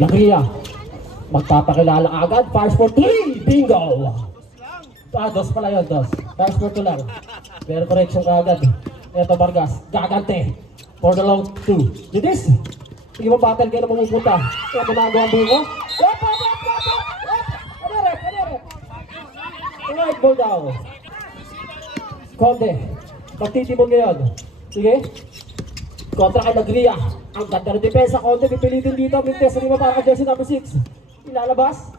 Lagria. Magpapakilala agad. Fires for 3. Bingo! Dos pala yun, dos. Fires for 2 lang. Pero correction ka agad. Ito Vargas. Gagante. For the long 2. Didis. Sige mo battle kayo na mamupunta. Ito na ang buong bungo. Right ball down. Conde. Pagtitipon ngayon. Sige. Kontra kay Lagria. Ang ganda ng depensa. Conde pipilitin dito. Mintes rin mo para kay jersey number 6. Ilalabas.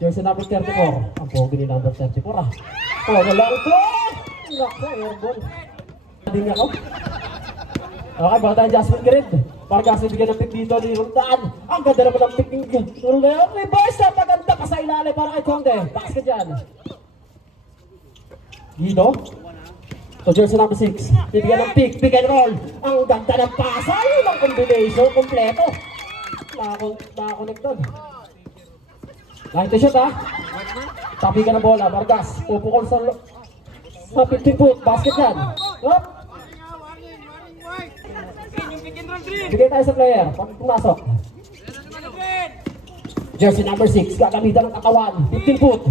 Jersey number 34. Ang pogi ni number 34 ah. Oh, wala ito. Nako, airball. Hindi ako. Okay, baka tayong Jasmine Grid. Vargas ibigyan ng pick dito ni Roldan. Ang ganda naman ng pick ni Roldan. Reverse na maganda pa sa ilalim para kay Conde. Basket dyan. Guido. So jersey number 6. Bibigyan ng pick and roll. Ang ganda ng pasay. Ang combination. Kompleto. Nakakonect doon. Line to shoot ha. Tapi ka ng bola. Vargas. Pupukol sa 50 foot. Basket yan. Hop. Bigay tayo sa player. Pag pumasok. Jersey number 6. Gagamitan ng katawan. 15 foot.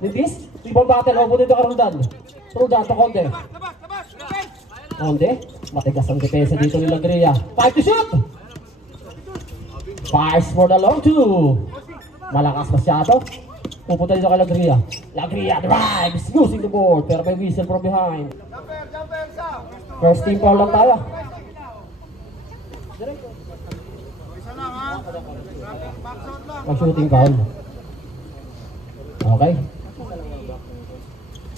Nindis. Rebound battle. Opo dito ka Roldan. Roldan to Conde. Conde. Matigas ang depensa dito ni Lagria. 5 to shoot. Fires for the long 2. Malakas masyado. Pupunta dito kay Lagria. Lagria drives. Using the board. Pero may whistle from behind. First team foul lang tayo. Mag-shooting foul. Okay.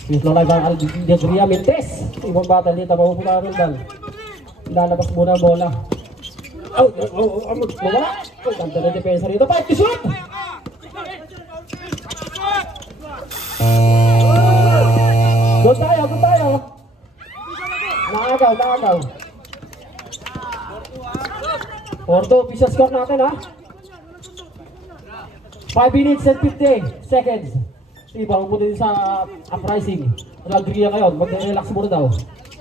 Islo na ba ang Lagria Mintes. Ibang battle dito. Mapupunta rin lang. Ilalabas muna ang bola. Mawala. Ganda na depensa rito. 5 to shoot. Good tayo. Naagaw. Ordo, official score natin ha. 5 minutes and 50 seconds. Diba, pumunta din sa uprising. Lagria ngayon, mag-relax muna daw.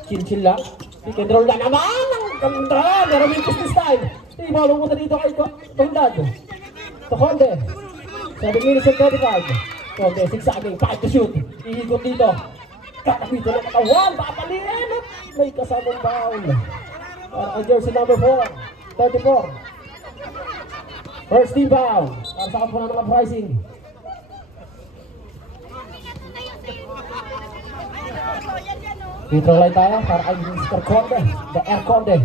Chill lang. Pick and roll na naman! Ang ganda! Meron yung business time. Diba, pumunta dito kay Roldan. To Conde. 7 minutes and 35. Conde, 6 saging, 5 to shoot. Iikot dito. Kakapito ng katawan, papaliin. May kasamang foul. Ang jersey number 4. 34. First team foul. Para sa kapunan ng uprising. Dito line tayo para kay Mr. Conde. The Air Conde.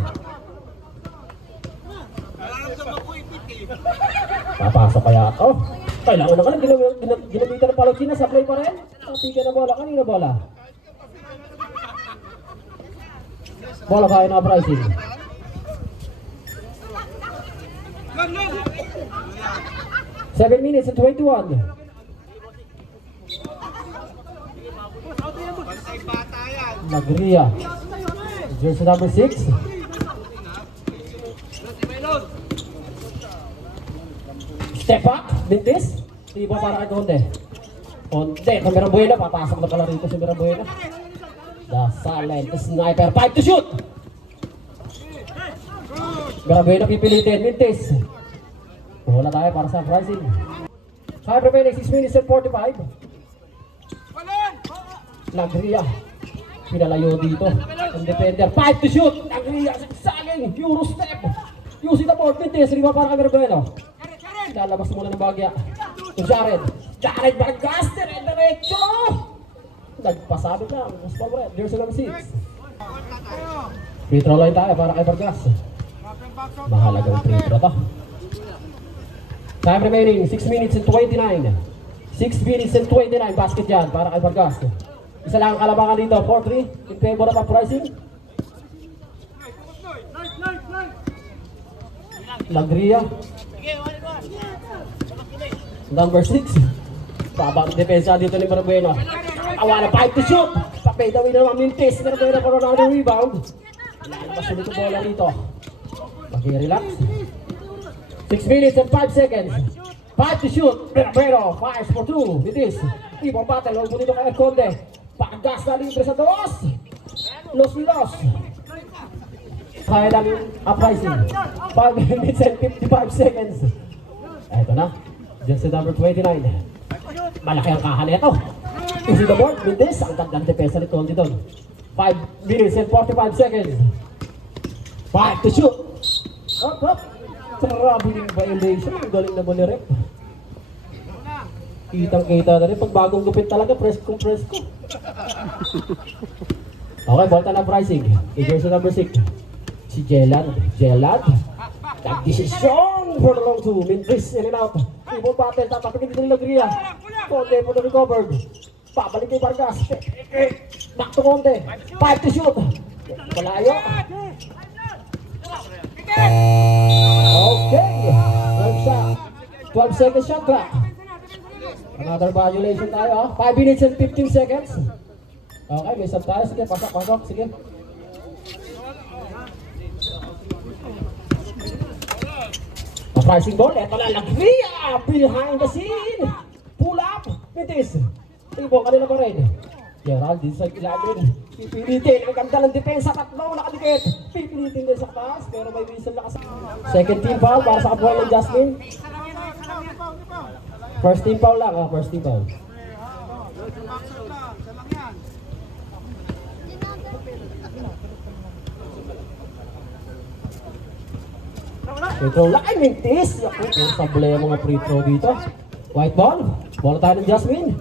Papasok kaya ako. Kailangan na ka lang ginamitan ng Palokina sa play pa rin. Tiga na bola. Kanina bola. Bola kaya na uprising. Seven minutes and 21. Lagria. Jersey number 6. Step back. Mintis. Iba para kay Conde. Conde. Kung Mirabuena. Papasok na pala rito si Mirabuena. The silent sniper. 5 to shoot. Mirabuena pipilitin. Mintis. Wala tayo para sa uprising. Time remaining 6 minutes and 45. Lagria. Pinalayo dito. Ang defender. 5 to shoot. Lagria. Saging. Euro step. Using the board. Mintis. Riba para kay Mirabuena. Lalabas muna ng bagya. To Jared. Jared Vargas. Diretso. Nagpasabi lang. Mas paboret. Jersey number 6. Free throw line tayo para kay Vargas. Mahalagang free throw to. Time remaining 6 minutes and 29. 6 minutes and 29. Basket dyan para kay Vargas. Isa lang ang kalabangan dito. 4-3 in favor of uprising. Lagria. Number 6. Babang depensa dito ni Mirabuena. Awana 5 to shoot. Pa-fade away na naman Mintis. Mirabuena para na ng rebound. Lalabas ulit ang bola rito. Mag-relax. 6 minutes and 5 seconds. 5 to shoot. Mirabuena. 5 for 2. Mintis. Ibang battle. Huwag mo dito kay Conde. Paggas na libre sa dos. Los. Kaya lang yung uprising. 5 minutes and 55 seconds. Eto na. Just number 29. Malaki ang kahan nito. Easy the board with this. Ang gandang depensa ni Conde doon. 5 minutes and 45 seconds. 5 to shoot. Up. Traveling violation. Ang galing naman ni Rep. Kitang-kita na rin. Pag bagong gupit talaga, press ko. Okay, volta na pricing. Jersey number 6. Si Jelad. Nag-desisyon for the long two. Mintris in and out. Ibon battle. Tatapagin dito ng Lagria. Conde for the recovered. Pabalik kay Vargas. Back to Conde. 5 to shoot. Malayo. Okay. 12 shot. 12 seconds shot clock. Another violation tayo. 5 minutes and 15 seconds. Okay, may sub tayo. Sige, pasok. Sige. Pricing ball. Ito na, Lagria. Behind the scene. Pull up. Mitis. Ibong kanina pa rin. Gerald din sa ilalim. Pipilitin. Ang ganda ng depensa. Tatlo nakadikit. Pipilitin din sa taas. Pero may whistle na kasi. Second team foul para sa kabuhay ng Jasmine. First team foul lang. First team foul. Free throw line, Mintis. Sablay ang mga free throw dito. White ball. Bola tayo ng Jasmine.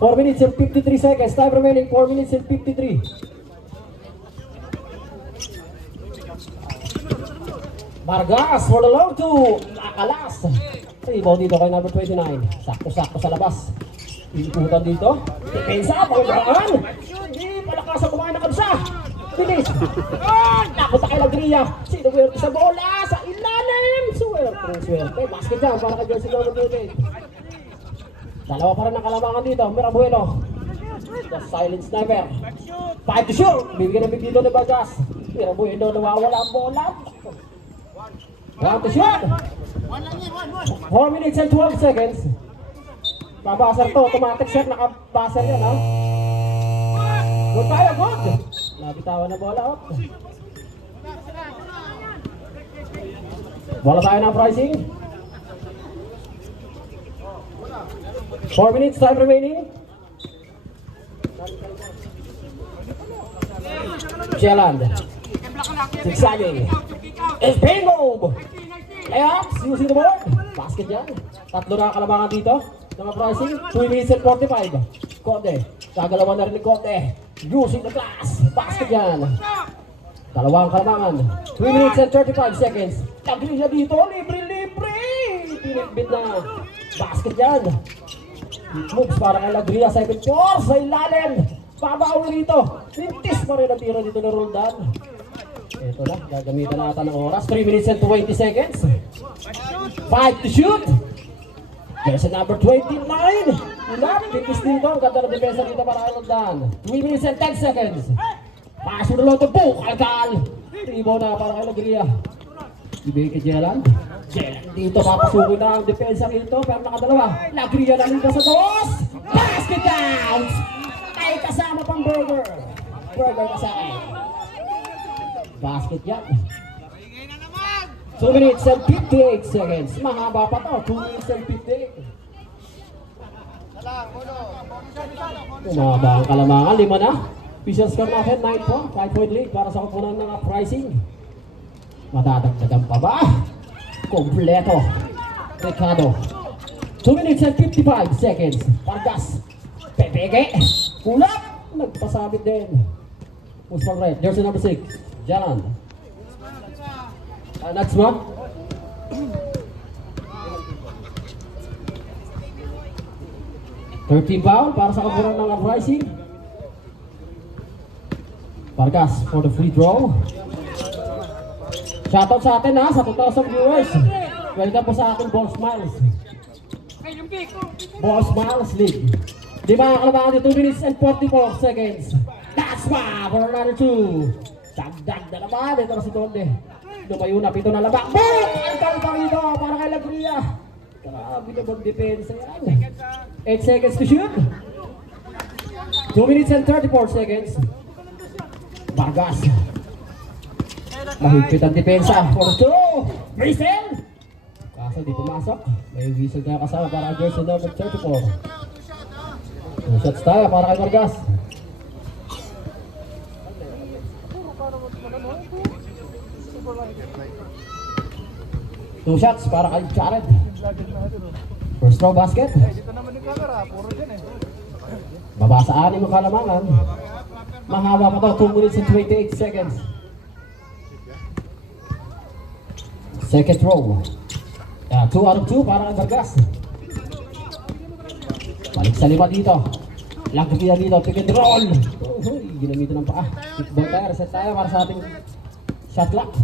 4 minutes and 53 seconds. Time remaining 4 minutes and 53. Vargas for the long two. Nakalas. Rebound dito kay number 29. Sakto-sakto sa labas. Ikutan dito. Depensa, pagdaan. Hindi, palakas ang kumain na kabsa. Bilis. Nakot kay Lagria. Sino werte sa bola? Sa ilalim. Swerte. Basket dyan para kay Jersey number 28. Dalawa pa rin ang kalamangan dito. Mira Bueno. The silent sniper. 5 to shoot. Bibigyan ng dito ni Vargas. Mira Bueno nawawala ang bola. 1 to shoot. 4 minutes and 12 seconds. Pabaser to. Automatic set. Nakabaser yan ha. Good tayo. Good. Nabitawan na bola. Bola tayo ng pricing. 4 minutes time remaining. Jelad. Zigzagging. Espingo. Layups using the board. Basket yan. Tatlo na kalamangan dito. Mga pricing. 2 minutes and 45. Conde. Kagalawan na rin ni Conde. Using the glass. Basket yan. Dalawang kalamangan. 3 minutes and 35 seconds. Lagri siya dito. Libre. Pinitbit na. Basket yan. Moves para kay Lagria. 7-4 sa ilalim. Babaw rito. Mintis pa rin ang tira dito na Roldan. Ito na. Gagamitan natin ng oras. 3 minutes and 20 seconds. 5 to shoot. Jersey number 29. Ulap. Mintis dito. Ang ganda ng depensa dito para kay Roldan. 3 minutes and 10 seconds. Pass mo na lang ito. Alcal. Tribo na para kay Lagria. Ibigay kay Jelad. Dito papasukin na ang depensa rito pero nakadalawa. Lagria na dito sa dos. Basket down! Ay kasama pang Burger kasama. Basket yan. 2 minutes and 58 seconds. Mahaba pa to. 2 minutes and 58. Umaba ang kalamangan. 5 na. Official score natin 9 po. 5-point lead para sa kupunan ng pricing. Madadagdagan pa ba? Kompleto. Ricardo. 2 minutes and 55 seconds. Vargas. Pepeke. Kulap. Nagpasabit din. Usman right. Jersey number 6. Jalan. Natsma. $13 para sa kapunan ng uprising. Vargas for the free throw. Shoutout sa atin ha, sa 2,000 viewers. Welcome po sa ating Ball Smiles. Ball Smiles League. Di ba kalabangan dito 2 minutes and 44 seconds. That's why for another 2. Dagdag na naman. Ito na si Conde. Lumayo na, pito na labak. Boom! Alcal pa rito para kay Lagria. Grabe na bang depensa yan. 8 seconds to shoot. 2 minutes and 34 seconds. Vargas. Mahigpit ang depensa. For 2. Brisel. Kaso di pumasok. May whistle tayo kasama para kay jersey number 34. Two shots tayo para kay Vargas. Two shots para kay Jared. First row basket. Baba sa 6 ang kalamangan. Mahaba pa to, 2 minutes and 28 seconds. Second row. 2 out of 2 para kay Vargas. Balik sa 5 dito. Lagyan dito, pick and roll. Ginamitan ng paa. Kickball tayo, reset tayo para sa ating shot clock.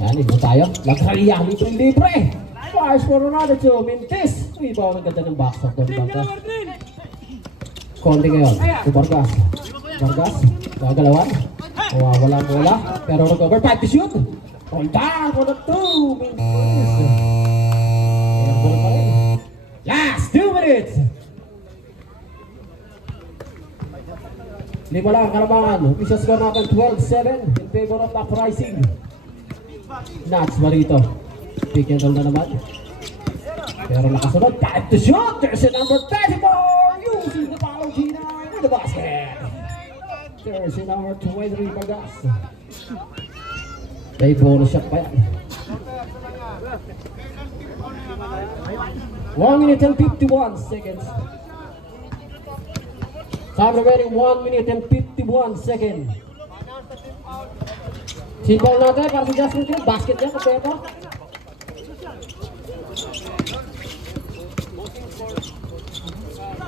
Yan, ibo tayo. Lagraya, libre. Fires for another 2. Mintis. Iba ang ganda ng backstop doon. Konti ngayon. To Vargas. Vargas. Gagalawan. Wala. Pero recover. 5 to shoot. All down for the 2. Mintis. Last 2 minutes. 5 lang ang kalamangan. Official score natin 12-7 in favor of Uprising. Nats Marito. Pick and roll na naman. Pero nakasunod. 5 to shoot. Jersey number 34. Using the follow G9 in the basket. Jersey number 23 Vargas. May bonus shot pa yan. 1 minute and 51 seconds. Time remaining 1 minute and 51 seconds. Sinball natin para si Justin Cruz. Basket niya, kompleto.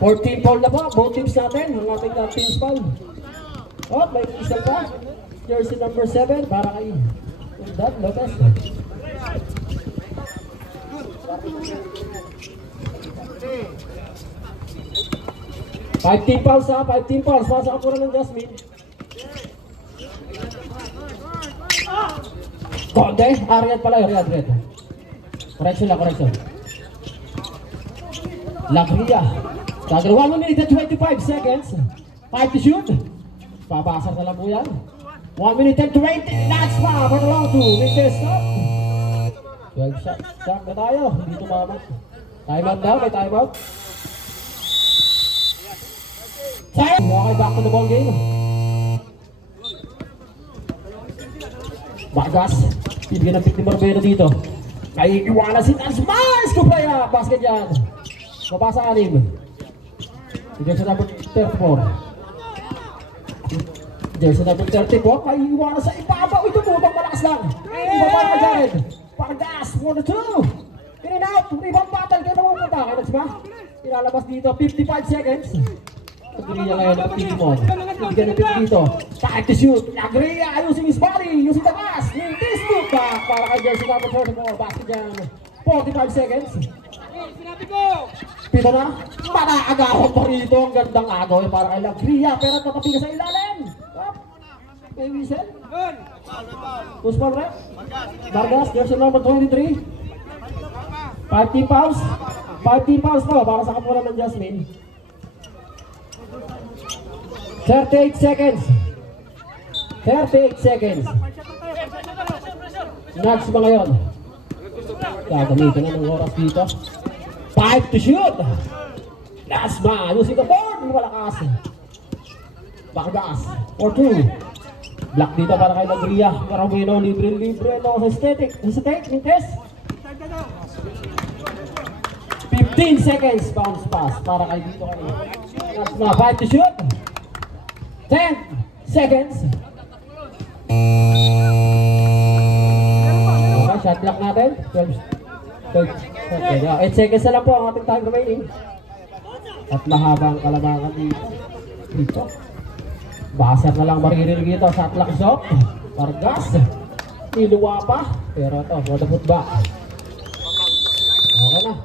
Team foul na po. Both teams natin. Ang ating teams foul. Oh, may isa pa. Jersey number 7 para kay Dad Lopez. 5 team fouls ha, 5 team fouls. Pasok ako ng Jasmine. Konde, Ariel pala yun, Ariel. Correction. Lagria. Tagal 1 minute and 25 seconds. 5 to shoot. Papasar na lang po yan. 1 minute and 20. That's pa for the long 2. Minutes stop. 12 shot. Shot na tayo. Hindi tumama. Time out daw. May time out. Time! Okay, back to the ball game. Vargas. Bibigyan ng pick ni Barbero dito. Kay iwala si Tasmas! Kuplaya! Basket yan. Mapasa 6. Jersey number 34. Jersey number 34. Kay iwala sa ibabaw. Ito po. Bang malakas lang. Ibaba na Jared. Vargas. 1-2. In and out. Ibang battle. Kaya naman punta. Kaya nagsima. Ilalabas dito. 55 seconds. Agria ngayon ang Timon. Bigyan ng pick dito. Time to shoot. Agria using his body. Using the pass. Mintis look back para kay Jersey number 34. Basket dyan. 45 seconds. Pito na. Manaagahon pa rito. Ang gandang agaw para kay Agria. Pero tatapi ka sa ilalim. May whistle. Push ball rep. Vargas. Jersey number 23. 5 team fouls. 5 team fouls po para sa kapulan ng Jasmine. 38 seconds. 38 seconds. Nuts ba ngayon? Gagamitin na ng oras dito. 5 to shoot. Last man. Using the board. Malakas. Vargas. Or 2. Block dito para kay Lagria. Caramino. Libre. No hesitate. Mintes. 15 seconds. Bounce pass para kay dito kay Nuts na. 5 to shoot. 10 seconds. Okay, shot clock natin. 8 seconds na lang po ang ating time remaining. At mahaba ang kalamangan dito. Baser na lang maririnig dito. Shot clock shot. Vargas. Niluwa pa. Pero ito, for the footback. Okay na.